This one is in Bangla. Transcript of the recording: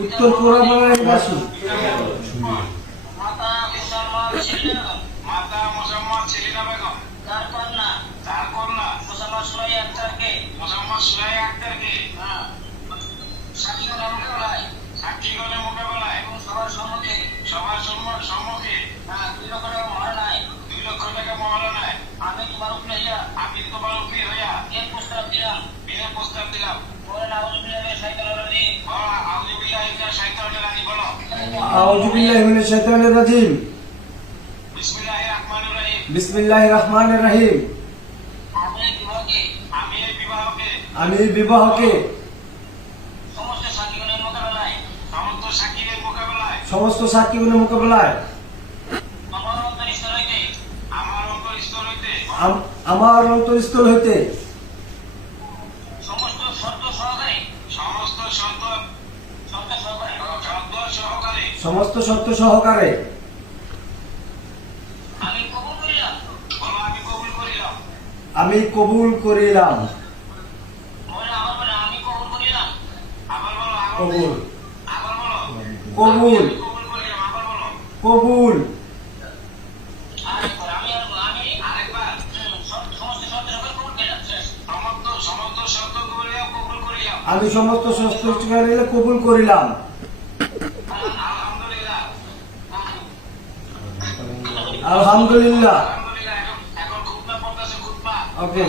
উত্তর পূর্বাঞ্চলের বাসী। মাতা মুসাম্মদ সেলিনা বেগম তার কন্যা মুসাম্মদ সুরাইয়া আক্তারকে সাক্ষীগণের মোকাবেলায় এবং সবার সম্মুখে 2 লক্ষ টাকা মহারণায় আমি তোমার উপরে হইয়া এর প্রস্তাব দিলাম বলেন আউযু বিল্লাহি মিনাশ শাইতানির রাজিম বলো আউযু বিল্লাহি মিনাশ শাইতানির রাজিম। বিসমিল্লাহির রহমানির রহিম। আমি এই বিবাহকে সমস্ত সাক্ষীগণের মোকাবেলায় আমার অন্তরস্থল হইতে আমার অন্তরস্থল হইতে সমস্ত শর্ত সহকারে আমি কবুল করিলাম। কবুল কবুল কবুল আমি সমস্ত শর্ত কবুল করিলাম। আলহামদুলিল্লাহ। এখন খুতবা পড়তেছে খুতবা। ওকে।